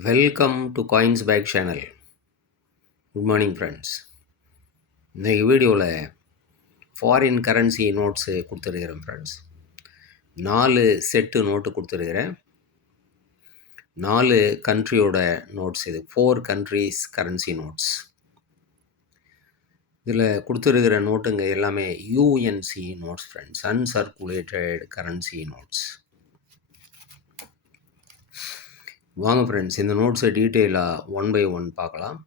Welcome to Coins Bag channel. Good morning friends. இன்றைக்கி வீடியோவில் foreign currency notes கொடுத்துருக்கிறேன் friends. 4 set note கொடுத்துருக்கிறேன். 4 கண்ட்ரியோட notes இது. 4 countries கரன்சி நோட்ஸ். இதில் கொடுத்துருக்கிற நோட்டுங்க எல்லாமே UNC notes friends, uncirculated currency notes. வாங்க ஃப்ரெண்ட்ஸ், இந்த நோட்ஸை டீட்டெயிலாக 1 by 1 பார்க்கலாம்.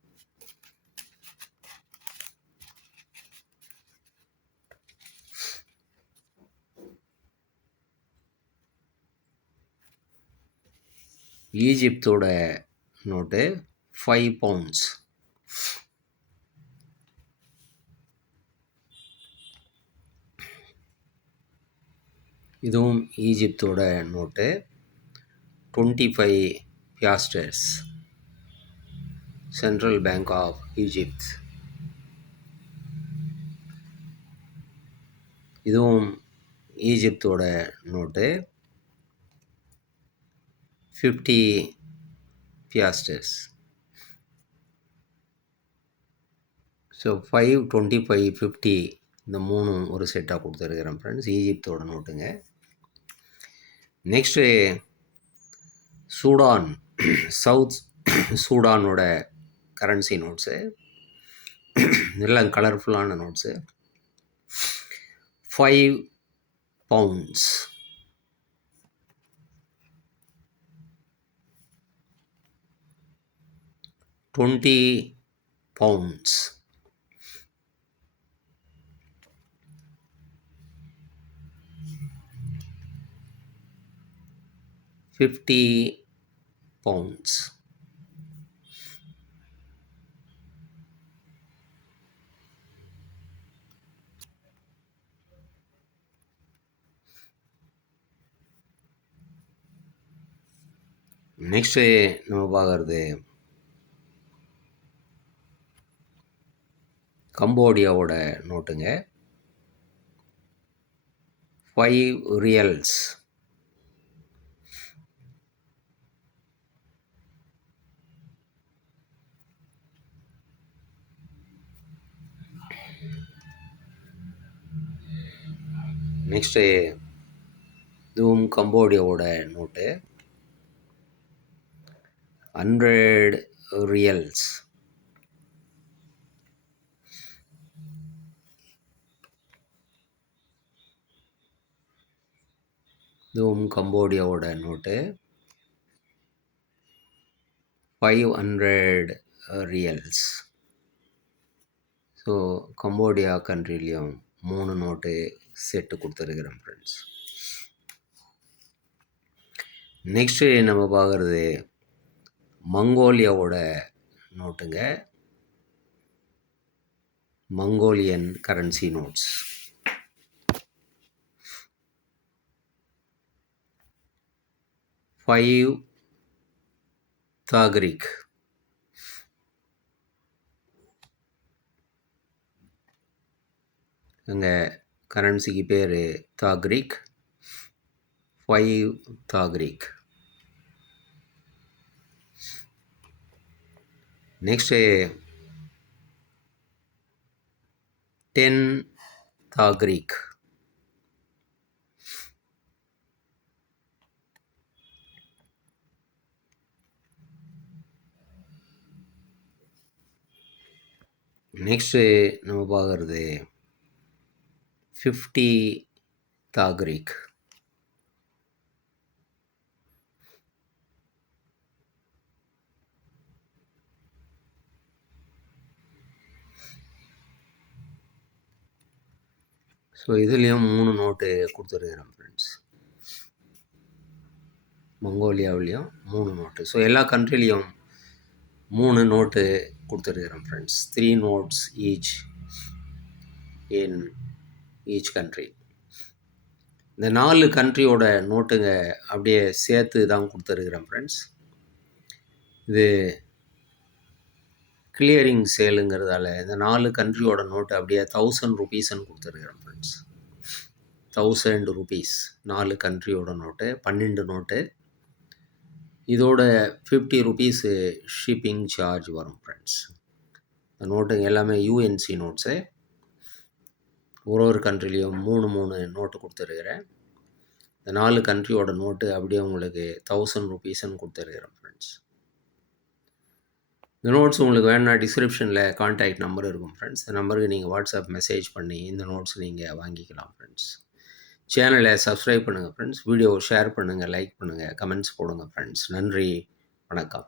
ஈஜிப்தோட நோட்டு 5 pounds. இதுவும் ஈஜிப்தோட note 25 piastres. Central bank of Egypt. இதுவும் ஈஜிப்தோட நோட்டு 50 piastres. ஸோ 5, 25, 50 இந்த மூணும் ஒரு செட்டாக கொடுத்துருக்குறேன் ஃப்ரெண்ட்ஸ். ஈஜிப்தோட நோட்டுங்க. நெக்ஸ்ட்டு சூடான், சவுத் சூடானோட கரன்சி நோட்ஸு. எல்லாம் கலர்ஃபுல்லான நோட்ஸு. 5 pounds. $20. 50 pounds. நெக்ஸ்ட்டு நம்ம பார்க்குறது கம்போடியாவோட நோட்டுங்க. 5 reals. நெக்ஸ்ட்டு இதுவும் கம்போடியாவோட நோட்டு 100 reals. இதுவும் கம்போடியாவோட நோட்டு 500 reals. ஸோ கம்போடியா கண்ட்ரிலையும் 3 நோட்டு செட்டு கொடுத்துருக்குறேன் ஃப்ரெண்ட்ஸ். நெக்ஸ்ட்டு நம்ம பார்க்குறது மங்கோலியாவோட நோட்டுங்க. Mongolian currency notes. $5 தாக்ரிக். அங்கே கரன்சிக்கு பேர் தாக்ரிக். 5 தாக்ரிக். நெக்ஸ்ட்டு 10 தாக்ரிக். நெக்ஸ்ட்டு நம்ம பார்க்குறது 50 தாக்ரிக். ஸோ இதுலேயும் 3 நோட்டு கொடுத்துருக்குறேன் ஃப்ரெண்ட்ஸ். மங்கோலியாவிலையும் 3 நோட்டு. ஸோ எல்லா கண்ட்ரிலையும் 3 நோட்டு கொடுத்துருக்குறேன் friends. 3 notes each in each country. இந்த 4 கண்ட்ரியோட நோட்டுங்க அப்படியே சேர்த்து தான் கொடுத்துருக்குறேன் ஃப்ரெண்ட்ஸ். இது கிளியரிங் சேலுங்கிறதால இந்த 4 கண்ட்ரியோட நோட்டு அப்படியே 1000 rupeesன்னு கொடுத்துருக்குறேன் ஃப்ரெண்ட்ஸ். 1000 rupees 4 கண்ட்ரியோட நோட்டு. 12 நோட்டு இதோட 50 ருபீஸு ஷிப்பிங் சார்ஜ் வரும் ஃப்ரெண்ட்ஸ். இந்த நோட்டுங்க எல்லாமே யூஎன்சி நோட்ஸு. ஒரு கண்ட்ரிலையும் 3 நோட்டு கொடுத்துருக்குறேன். இந்த 4 கண்ட்ரியோட நோட்டு அப்படியே உங்களுக்கு 1000 ருபீஸ்ன்னு கொடுத்துருக்குறேன் ஃப்ரெண்ட்ஸ். இந்த நோட்ஸ் உங்களுக்கு வேணும்னா டிஸ்கிரிப்ஷனில் கான்டாக்ட் நம்பர் இருக்கும் ஃப்ரெண்ட்ஸ். இந்த நம்பருக்கு நீங்கள் வாட்ஸ்அப் மெசேஜ் பண்ணி இந்த நோட்ஸ் நீங்கள் வாங்கிக்கலாம் ஃப்ரெண்ட்ஸ். சேனலை சப்ஸ்கிரைப் பண்ணுங்கள் ஃப்ரெண்ட்ஸ். வீடியோவை ஷேர் பண்ணுங்கள், லைக் பண்ணுங்கள், கமெண்ட்ஸ் போடுங்க ஃப்ரெண்ட்ஸ். நன்றி, வணக்கம்.